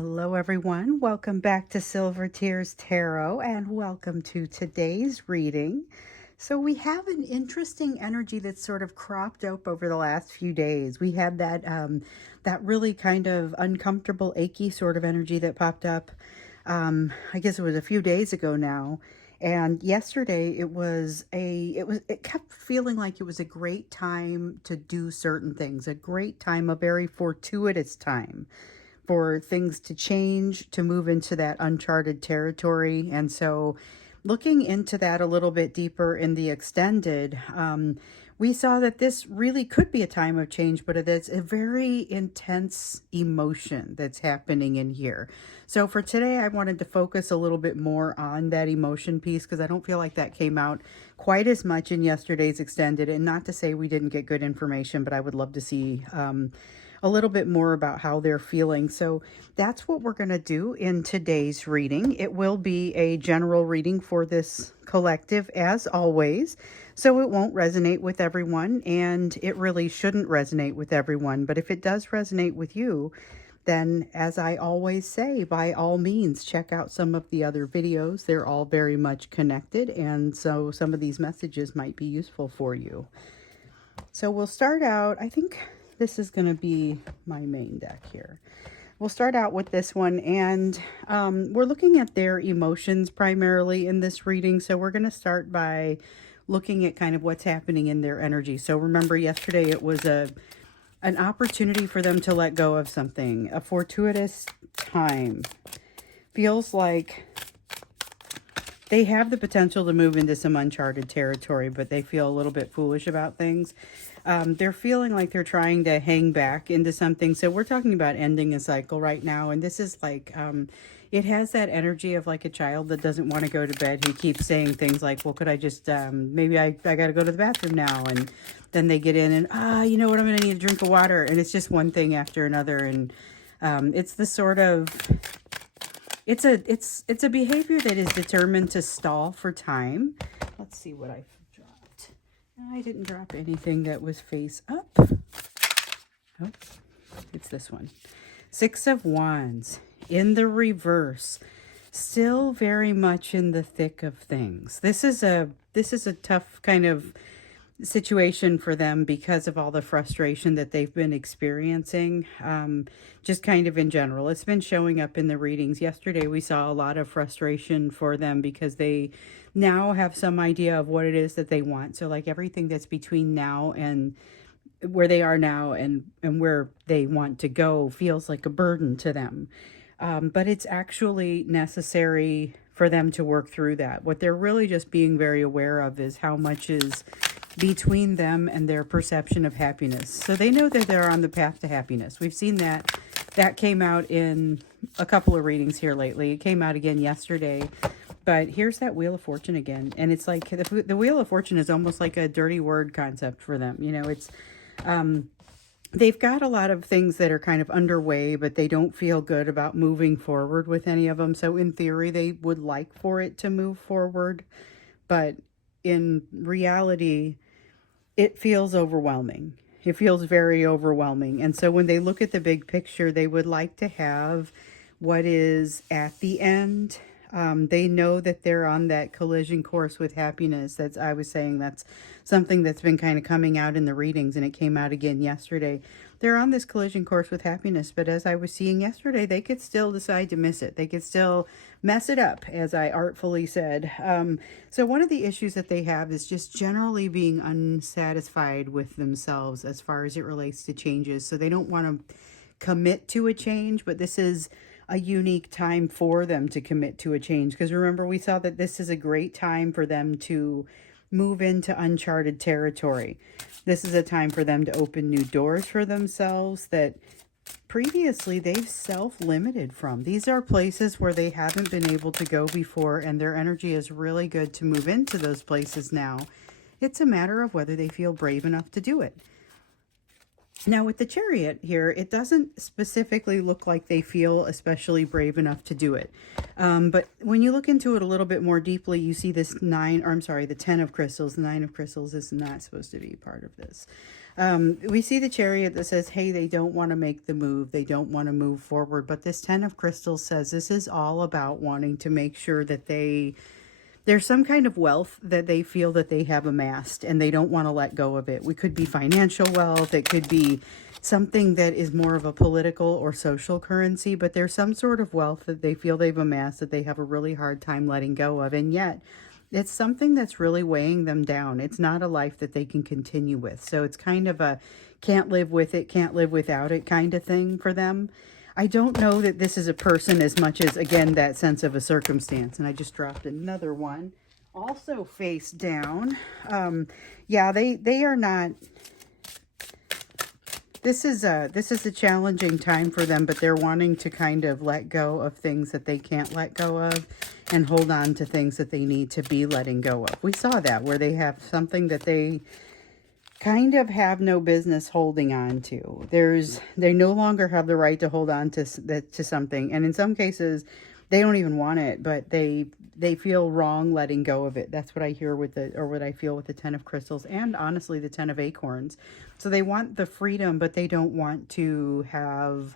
Hello everyone, welcome back to Silver Tears Tarot and welcome to today's reading. So we have an interesting energy that's sort of cropped up over the last few days. We had that really kind of uncomfortable, achy sort of energy that popped up. I guess it was a few days ago now. And yesterday it kept feeling like it was a great time to do certain things, a great time, a very fortuitous time for things to change, to move into that uncharted territory. And so looking into that a little bit deeper in the extended, we saw that this really could be a time of change, but it is a very intense emotion that's happening in here. So for today, I wanted to focus a little bit more on that emotion piece because I don't feel like that came out quite as much in yesterday's extended. And not to say we didn't get good information, but I would love to see a little bit more about how they're feeling. So that's what we're going to do in today's reading. It will be a general reading for this collective as always, so it won't resonate with everyone, and it really shouldn't resonate with everyone. But if it does resonate with you, then as I always say, by all means, check out some of the other videos. They're all very much connected, and so some of these messages might be useful for you. So we'll start out, I think this is going to be my main deck here. We'll start out with this one, and we're looking at their emotions primarily in this reading. So we're going to start by looking at kind of what's happening in their energy. So remember, yesterday it was an opportunity for them to let go of something, a fortuitous time. Feels like they have the potential to move into some uncharted territory, but they feel a little bit foolish about things. They're feeling like they're trying to hang back into something. So we're talking about ending a cycle right now. And this is like, it has that energy of like a child that doesn't want to go to bed. Who keeps saying things like, well, could I just, maybe I got to go to the bathroom now. And then they get in and, you know what, I'm going to need a drink of water. And it's just one thing after another. And it's the sort of, it's a behavior that is determined to stall for time. Let's see what I dropped. I didn't drop anything that was face up. Oh, it's this one. Six of Wands in the reverse. Still very much in the thick of things. This is a tough kind of situation for them because of all the frustration that they've been experiencing, just kind of in general. It's been showing up in the readings. Yesterday we saw a lot of frustration for them because they now have some idea of what it is that they want. So like everything that's between now and where they are now and where they want to go feels like a burden to them. But it's actually necessary for them to work through that. What they're really just being very aware of is how much is between them and their perception of happiness. So they know that they're on the path to happiness. We've seen that. That came out in a couple of readings here lately. It came out again yesterday. But here's that Wheel of Fortune again. And it's like the Wheel of Fortune is almost like a dirty word concept for them. You know, it's they've got a lot of things that are kind of underway, but they don't feel good about moving forward with any of them. So in theory, they would like for it to move forward. But in reality, it feels overwhelming. It feels very overwhelming. And so when they look at the big picture, they would like to have what is at the end. They know that they're on that collision course with happiness. I was saying that's something that's been kind of coming out in the readings, and it came out again yesterday. They're on this collision course with happiness, but as I was seeing yesterday, they could still decide to miss it. They could still mess it up, as I artfully said. So one of the issues that they have is just generally being unsatisfied with themselves as far as it relates to changes. So they don't want to commit to a change, but this is a unique time for them to commit to a change. Because remember, we saw that this is a great time for them to move into uncharted territory. This is a time for them to open new doors for themselves that previously they've self-limited from. These are places where they haven't been able to go before, and their energy is really good to move into those places now. It's a matter of whether they feel brave enough to do it. Now with the Chariot here, it doesn't specifically look like they feel especially brave enough to do it. But when you look into it a little bit more deeply, you see this the 10 of crystals. The 9 of crystals is not supposed to be part of this. We see the Chariot that says, hey, they don't want to make the move. They don't want to move forward. But this Ten of Crystals says this is all about wanting to make sure that there's some kind of wealth that they feel that they have amassed and they don't want to let go of it. We could be financial wealth. It could be something that is more of a political or social currency, but there's some sort of wealth that they feel they've amassed that they have a really hard time letting go of. And yet it's something that's really weighing them down. It's not a life that they can continue with. So it's kind of a can't live with it, can't live without it kind of thing for them. I don't know that this is a person as much as, again, that sense of a circumstance. And I just dropped another one. Also face down. Yeah, they are not... This is a challenging time for them, but they're wanting to kind of let go of things that they can't let go of and hold on to things that they need to be letting go of. We saw that where they have something that they kind of have no business holding on to. They no longer have the right to hold on to something, and in some cases they don't even want it, but they feel wrong letting go of it. That's what I hear with what I feel with the Ten of Crystals, and honestly the Ten of Acorns. So they want the freedom, but they don't want to have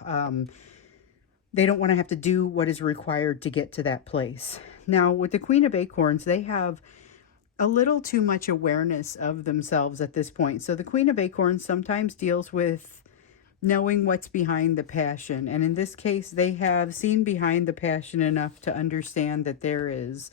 to do what is required to get to that place. Now with the Queen of Acorns, they have a little too much awareness of themselves at this point. So the Queen of Acorns sometimes deals with knowing what's behind the passion. And in this case, they have seen behind the passion enough to understand that there's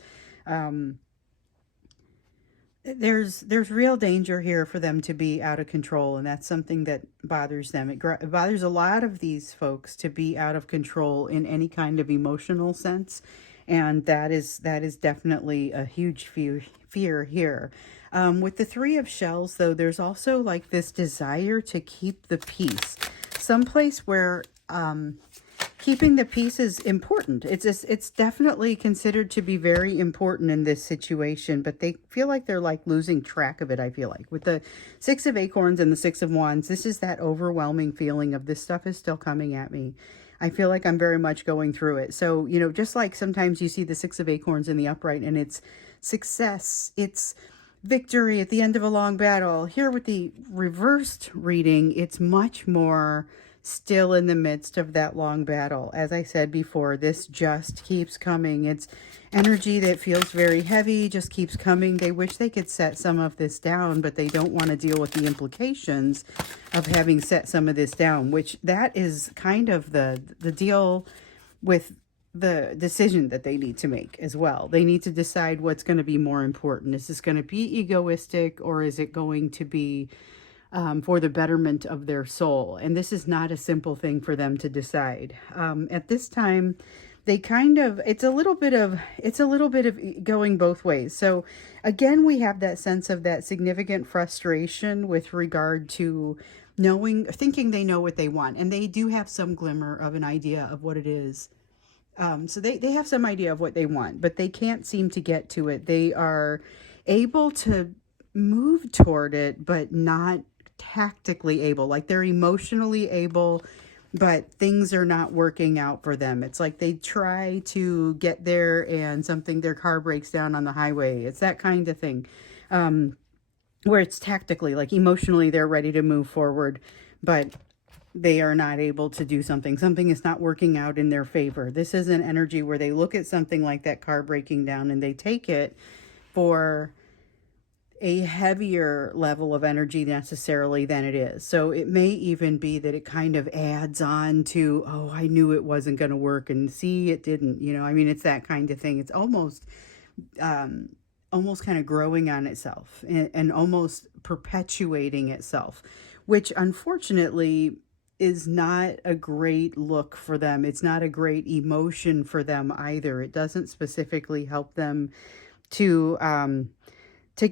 real danger here for them to be out of control. And that's something that bothers them. It bothers a lot of these folks to be out of control in any kind of emotional sense. And that is definitely a huge fear here. With the Three of Shells, though, there's also like this desire to keep the peace. Someplace where keeping the peace is important. It's definitely considered to be very important in this situation, but they feel like they're like losing track of it, I feel like. With the Six of Acorns and the Six of Wands, this is that overwhelming feeling of this stuff is still coming at me. I feel like I'm very much going through it. So, just like sometimes you see the Six of Acorns in the upright and it's success, it's victory at the end of a long battle. Here with the reversed reading, it's much more still in the midst of that long battle. As I said before, this just keeps coming. It's energy that feels very heavy, just keeps coming. They wish they could set some of this down, but they don't want to deal with the implications of having set some of this down, which that is kind of the deal with the decision that they need to make as well. They need to decide what's going to be more important. Is this going to be egoistic, or is it going to be for the betterment of their soul? And this is not a simple thing for them to decide. At this time, they it's a little bit of going both ways. So again, we have that sense of that significant frustration with regard to thinking they know what they want. And they do have some glimmer of an idea of what it is. So they have some idea of what they want, but they can't seem to get to it. They are able to move toward it, but not tactically able. Like they're emotionally able, but things are not working out for them. It's like they try to get there and their car breaks down on the highway. It's that kind of thing, where it's tactically, like emotionally, they're ready to move forward, but they are not able to do something. Something is not working out in their favor. This is an energy where they look at something like that car breaking down and they take it for a heavier level of energy necessarily than it is. So it may even be that it kind of adds on to, oh, I knew it wasn't going to work, and see, it didn't, I mean, it's that kind of thing. It's almost kind of growing on itself and almost perpetuating itself, which unfortunately is not a great look for them. It's not a great emotion for them either. It doesn't specifically help them to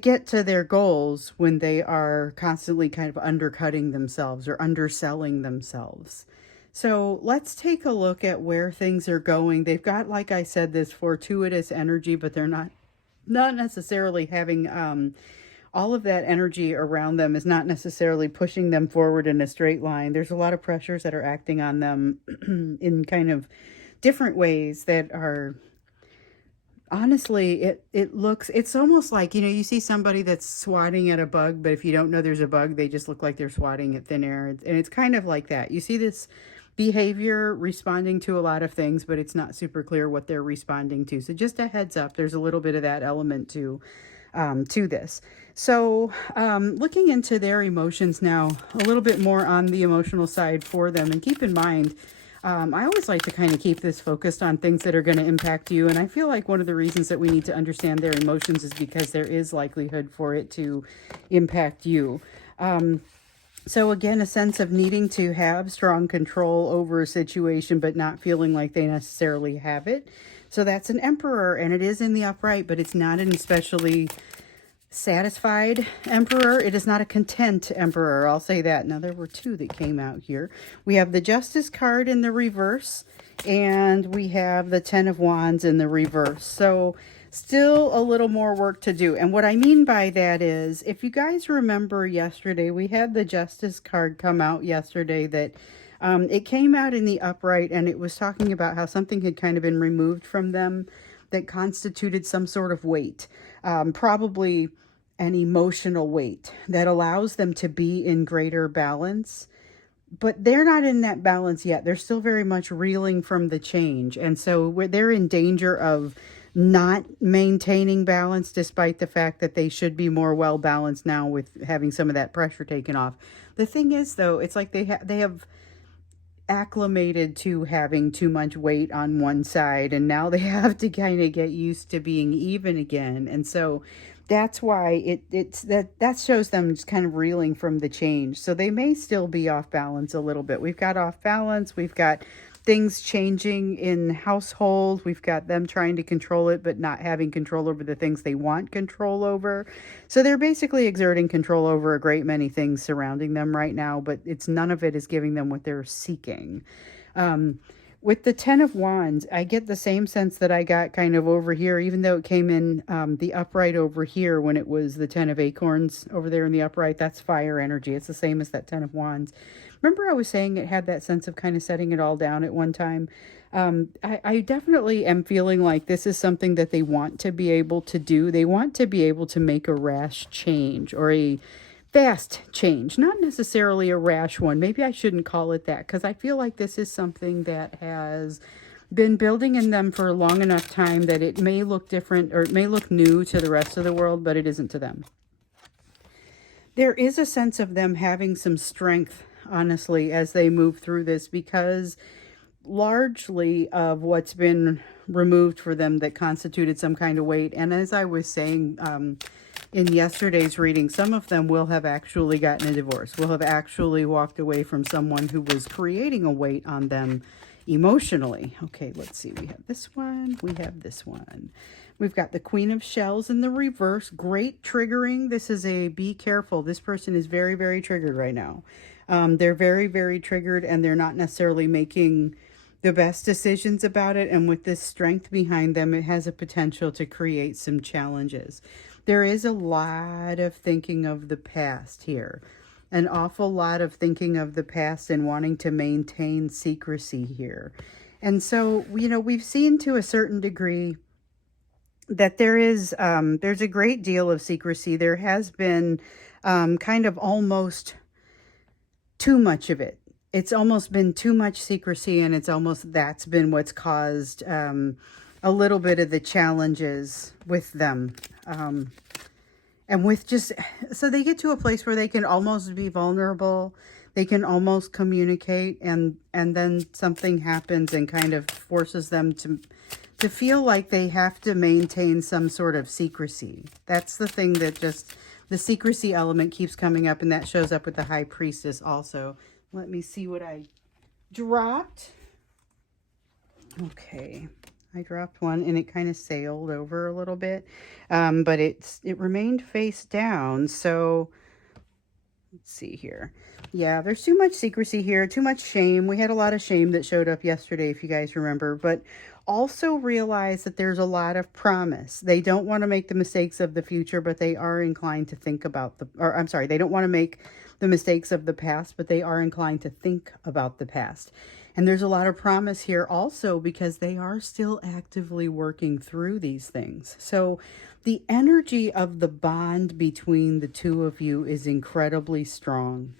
get to their goals when they are constantly kind of undercutting themselves or underselling themselves. So let's take a look at where things are going. They've got, like I said, this fortuitous energy, but they're not necessarily having all of that energy around them is not necessarily pushing them forward in a straight line. There's a lot of pressures that are acting on them in kind of different ways that are Honestly, it's almost like, you see somebody that's swatting at a bug, but if you don't know there's a bug, they just look like they're swatting at thin air. And it's kind of like that. You see this behavior responding to a lot of things, but it's not super clear what they're responding to. So just a heads up, there's a little bit of that element to this. So looking into their emotions now, a little bit more on the emotional side for them. And keep in mind, I always like to kind of keep this focused on things that are going to impact you. And I feel like one of the reasons that we need to understand their emotions is because there is likelihood for it to impact you. So again, a sense of needing to have strong control over a situation, but not feeling like they necessarily have it. So that's an Emperor, and it is in the upright, but it's not an especially satisfied Emperor. It is not a content Emperor. I'll say that. Now, there were two that came out here. We have the Justice card in the reverse, and we have the Ten of Wands in the reverse. So still a little more work to do. And what I mean by that is, if you guys remember yesterday, we had the Justice card come out yesterday that it came out in the upright, and it was talking about how something had kind of been removed from them that constituted some sort of weight, probably an emotional weight that allows them to be in greater balance. But they're not in that balance yet. They're still very much reeling from the change. And so they're in danger of not maintaining balance, despite the fact that they should be more well balanced now with having some of that pressure taken off. The thing is, though, it's like they have acclimated to having too much weight on one side, and now they have to kind of get used to being even again. And so that's why that shows them just kind of reeling from the change. So they may still be off balance a little bit. We've got off balance, we've got things changing in household, we've got them trying to control it but not having control over the things they want control over. So they're basically exerting control over a great many things surrounding them right now, but none of it is giving them what they're seeking. With the Ten of Wands, I get the same sense that I got kind of over here, even though it came in the upright over here when it was the Ten of Acorns over there in the upright. That's fire energy. It's the same as that Ten of Wands. Remember I was saying it had that sense of kind of setting it all down at one time? I definitely am feeling like this is something that they want to be able to do. They want to be able to make a rash change or a fast change, not necessarily a rash one. Maybe I shouldn't call it that, because I feel like this is something that has been building in them for a long enough time that it may look different or it may look new to the rest of the world, but it isn't to them. There is a sense of them having some strength, honestly, as they move through this, because largely of what's been removed for them that constituted some kind of weight. And as I was saying in yesterday's reading, some of them will have actually gotten a divorce, will have actually walked away from someone who was creating a weight on them emotionally. Okay, let's see. We have this one. We have this one. We've got the Queen of Shells in the reverse. Great triggering. This is a be careful. This person is very, very triggered right now. They're very, very triggered, and they're not necessarily making the best decisions about it. And with this strength behind them, it has a potential to create some challenges. There is a lot of thinking of the past here. An awful lot of thinking of the past and wanting to maintain secrecy here. And so, we've seen to a certain degree that there's a great deal of secrecy. There has been kind of almost too much of it. It's almost been too much secrecy, and that's been what's caused a little bit of the challenges with them. And with so they get to a place where they can almost be vulnerable. They can almost communicate, and then something happens and kind of forces them to feel like they have to maintain some sort of secrecy. That's the thing that the secrecy element keeps coming up, and that shows up with the High Priestess also. Let me see what I dropped. Okay, I dropped one and it kind of sailed over a little bit, but it remained face down. So let's see here. Yeah, there's too much secrecy here, too much shame. We had a lot of shame that showed up yesterday, if you guys remember, but also realize that there's a lot of promise. They don't want to make the mistakes of the future, but they are inclined to think about they don't want to make the mistakes of the past, but they are inclined to think about the past. And there's a lot of promise here also because they are still actively working through these things. So the energy of the bond between the two of you is incredibly strong.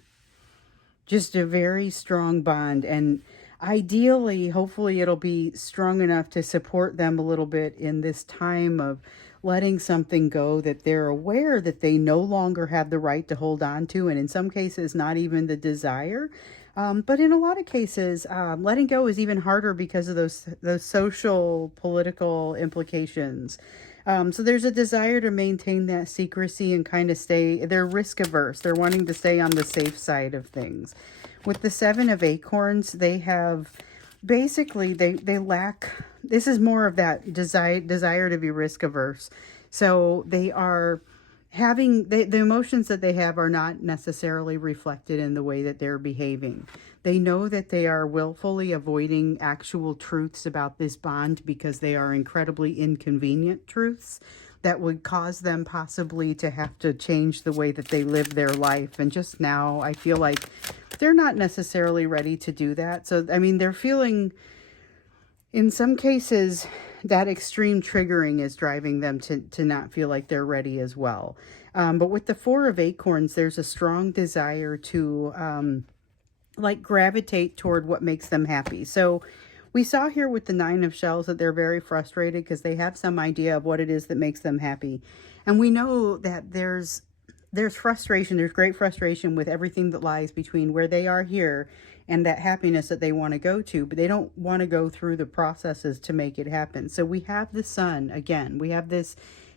Just a very strong bond. And ideally, hopefully, it'll be strong enough to support them a little bit in this time of letting something go that they're aware that they no longer have the right to hold on to, and in some cases, not even the desire. But in a lot of cases, letting go is even harder because of those social, political implications. So there's a desire to maintain that secrecy and kind of stay, they're risk averse. They're wanting to stay on the safe side of things. With the Seven of Acorns, they have basically, they lack, this is more of that desire to be risk averse. So they are having, the emotions that they have are not necessarily reflected in the way that they're behaving. They know that they are willfully avoiding actual truths about this bond because they are incredibly inconvenient truths that would cause them possibly to have to change the way that they live their life. And just now, I feel like they're not necessarily ready to do that. So, I mean, they're feeling, in some cases, that extreme triggering is driving them to not feel like they're ready as well. But with the Four of Acorns, there's a strong desire to like gravitate toward what makes them happy. So we saw here with the Nine of Shells that they're very frustrated because they have some idea of what it is that makes them happy. And we know that there's frustration, there's great frustration with everything that lies between where they are here and that happiness that they want to go to, but they don't want to go through the processes to make it happen. So we have the Sun again. We have this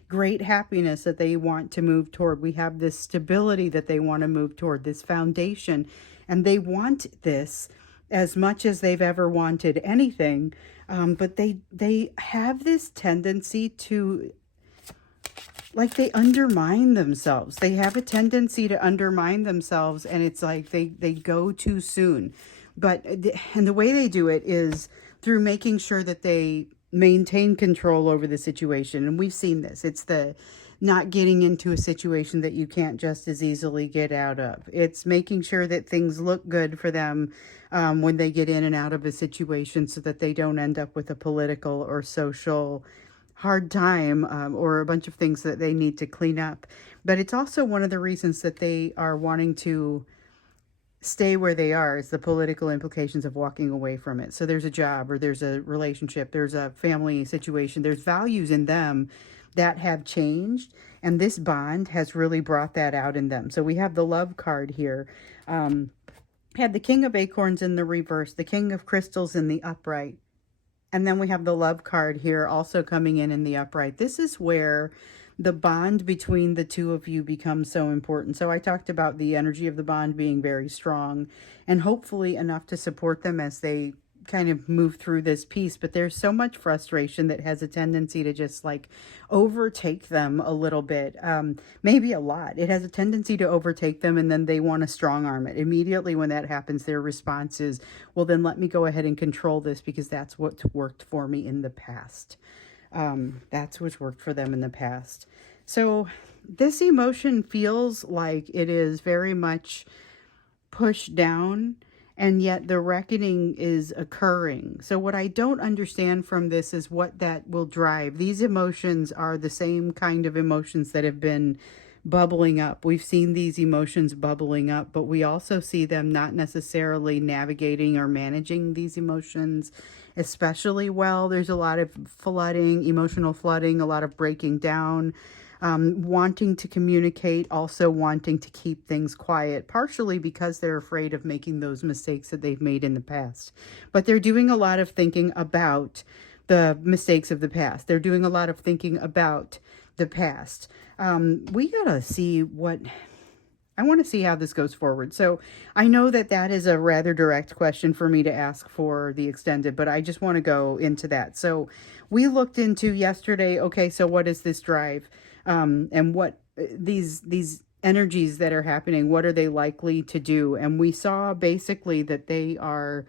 great happiness that they want to move toward. We have this stability that they want to move toward, this foundation, and they want this as much as they've ever wanted anything. But they have this tendency to, like, they undermine themselves. They have a tendency to undermine themselves, and it's like they go too soon. And the way they do it is through making sure that they maintain control over the situation. And we've seen this. It's the not getting into a situation that you can't just as easily get out of. It's making sure that things look good for them when they get in and out of a situation so that they don't end up with a political or social hard time or a bunch of things that they need to clean up. But it's also one of the reasons that they are wanting to stay where they are, is the political implications of walking away from it. So there's a job, or there's a relationship, there's a family situation, there's values in them that have changed, and this bond has really brought that out in them. So we have the Love card here. Had the King of Acorns in the reverse, the King of Crystals in the upright, and then we have the Love card here also coming in the upright. This is where the bond between the two of you becomes so important. So I talked about the energy of the bond being very strong and hopefully enough to support them as they kind of move through this piece. But there's so much frustration that has a tendency to just like overtake them a little bit, maybe a lot. It has a tendency to overtake them, and then they want to strong arm it. Immediately when that happens, their response is, well, then let me go ahead and control this because that's what's worked for me in the past. That's what's worked for them in the past. So this emotion feels like it is very much pushed down, and yet the reckoning is occurring. So what I don't understand from this is what that will drive. These emotions are the same kind of emotions that have been bubbling up. We've seen these emotions bubbling up, but we also see them not necessarily navigating or managing these emotions especially well. There's a lot of flooding, emotional flooding, a lot of breaking down, wanting to communicate, also wanting to keep things quiet, partially because they're afraid of making those mistakes that they've made in the past. But they're doing a lot of thinking about the mistakes of the past. They're doing a lot of thinking about the past. We gotta see what... I want to see how this goes forward. So I know that that is a rather direct question for me to ask for the extended, but I just want to go into that. So we looked into yesterday, okay, so what is this drive? And what these energies that are happening, what are they likely to do? And we saw basically that they're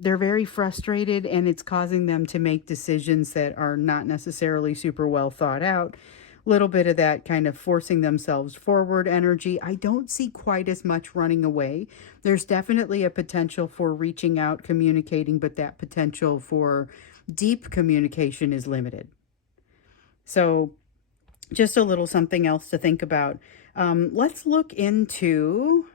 very frustrated, and it's causing them to make decisions that are not necessarily super well thought out. little bit of that kind of forcing themselves forward energy. I don't see quite as much running away. There's definitely a potential for reaching out, communicating, but that potential for deep communication is limited. So just a little something else to think about. Let's look into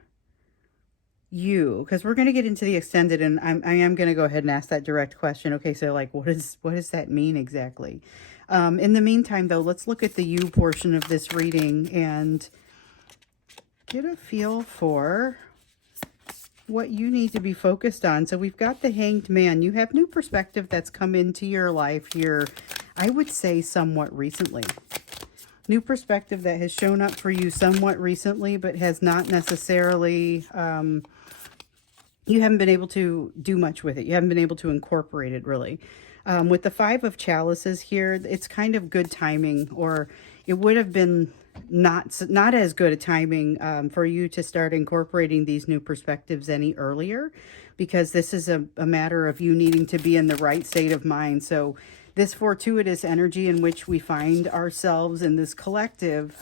you, because we're going to get into the extended, and I am going to go ahead and ask that direct question. Okay, so like, what does that mean exactly? In the meantime, though, let's look at the you portion of this reading and get a feel for what you need to be focused on. So we've got the Hanged Man. You have new perspective that's come into your life here, I would say somewhat recently. New perspective that has shown up for you somewhat recently, but has not necessarily, you haven't been able to do much with it. You haven't been able to incorporate it, really. With the Five of Chalices here, it's kind of good timing, or it would have been not as good a timing for you to start incorporating these new perspectives any earlier, because this is a matter of you needing to be in the right state of mind. So this fortuitous energy in which we find ourselves in this collective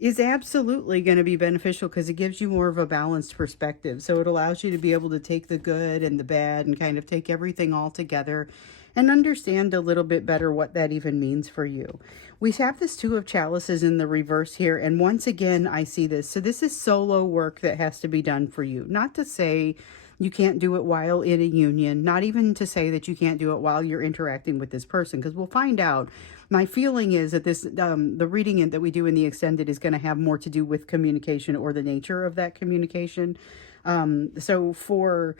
is absolutely going to be beneficial, because it gives you more of a balanced perspective. So it allows you to be able to take the good and the bad and kind of take everything all together and understand a little bit better what that even means for you. We have this Two of Chalices in the reverse here, and once again I see this. So this is solo work that has to be done for you. Not to say you can't do it while in a union, not even to say that you can't do it while you're interacting with this person, because we'll find out. My feeling is that this, the reading that we do in the extended is going to have more to do with communication or the nature of that communication. So for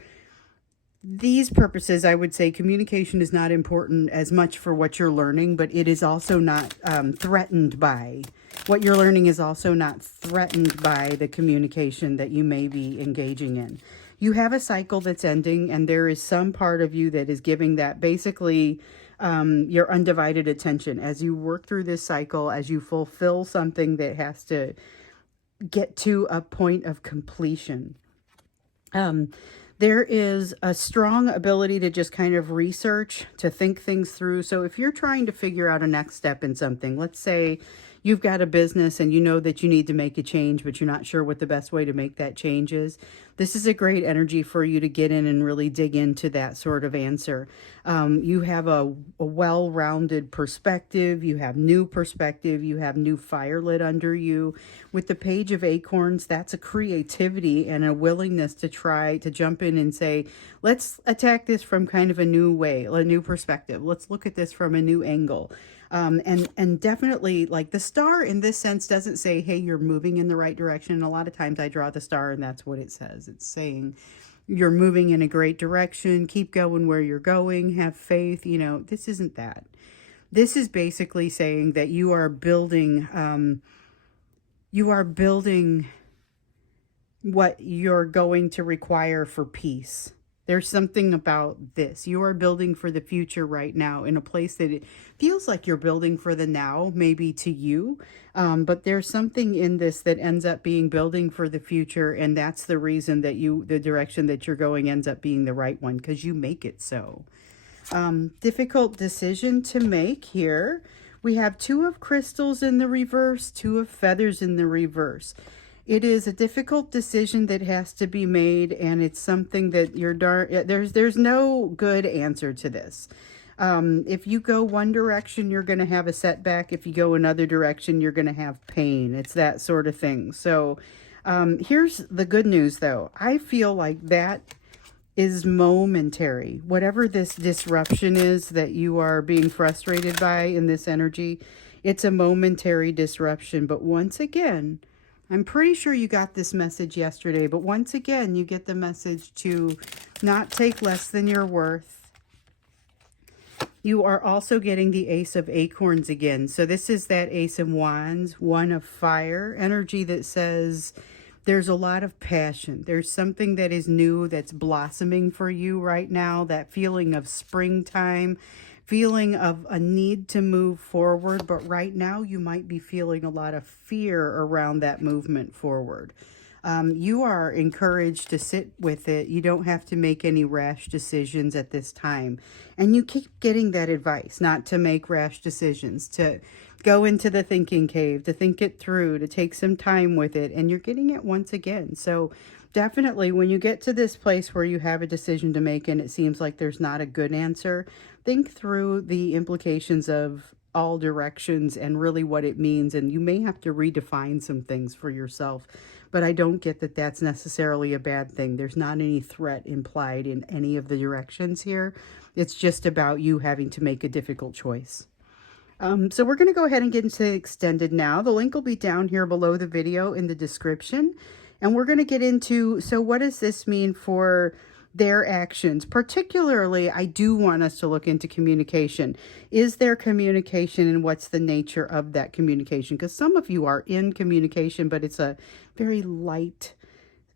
these purposes, I would say communication is not important as much for what you're learning, but it is also not threatened by, what you're learning is also not threatened by the communication that you may be engaging in. You have a cycle that's ending, and there is some part of you that is giving that basically your undivided attention as you work through this cycle, as you fulfill something that has to get to a point of completion. There is a strong ability to just kind of research, to think things through. So if you're trying to figure out a next step in something, let's say you've got a business and you know that you need to make a change, but you're not sure what the best way to make that change is. This is a great energy for you to get in and really dig into that sort of answer. You have a well-rounded perspective. You have new perspective. You have new fire lit under you. With the Page of Acorns, that's a creativity and a willingness to try to jump in and say, let's attack this from kind of a new way, a new perspective. Let's look at this from a new angle. And definitely, like, the star in this sense doesn't say, hey, you're moving in the right direction. A lot of times I draw the star and that's what it says. It's saying you're moving in a great direction. Keep going where you're going. Have faith. You know, this isn't that. This is basically saying that you are building what you're going to require for peace. There's something about this. You are building for the future right now in a place that it feels like you're building for the now, maybe to you. But there's something in this that ends up being building for the future. And that's the reason that the direction that you're going ends up being the right one, because you make it so. Difficult decision to make here. We have Two of Crystals in the reverse, Two of Feathers in the reverse. It is a difficult decision that has to be made, and it's something that there's no good answer to this. If you go one direction, you're going to have a setback. If you go another direction, you're going to have pain. It's that sort of thing. So here's the good news, though. I feel like that is momentary. Whatever this disruption is that you are being frustrated by in this energy, it's a momentary disruption. But once again, I'm pretty sure you got this message yesterday, but once again, you get the message to not take less than your worth. You are also getting the Ace of Acorns again. So this is that Ace of Wands, One of Fire energy that says there's a lot of passion. There's something that is new that's blossoming for you right now. That feeling of springtime, feeling of a need to move forward, but right now you might be feeling a lot of fear around that movement forward. You are encouraged to sit with it. You don't have to make any rash decisions at this time. And you keep getting that advice not to make rash decisions, to go into the thinking cave, to think it through, to take some time with it. And you're getting it once again. So definitely when you get to this place where you have a decision to make and it seems like there's not a good answer, think through the implications of all directions and really what it means. And you may have to redefine some things for yourself, but I don't get that that's necessarily a bad thing. There's not any threat implied in any of the directions here. It's just about you having to make a difficult choice. So we're going to go ahead and get into the extended now. The link will be down here below the video in the description. And we're going to get into, so what does this mean for their actions? Particularly, I do want us to look into communication. Is there communication, and what's the nature of that communication? Because some of you are in communication, but it's a very light,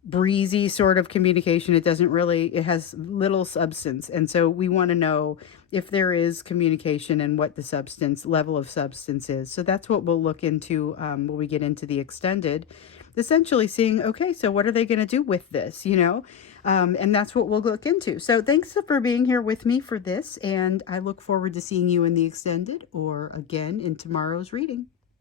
breezy sort of communication. It doesn't really, it has little substance. And so we want to know if there is communication and what the substance, level of substance is. So that's what we'll look into when we get into the extended. Essentially seeing, okay, so what are they going to do with this, and that's what we'll look into. So thanks for being here with me for this, and I look forward to seeing you in the extended or again in tomorrow's reading.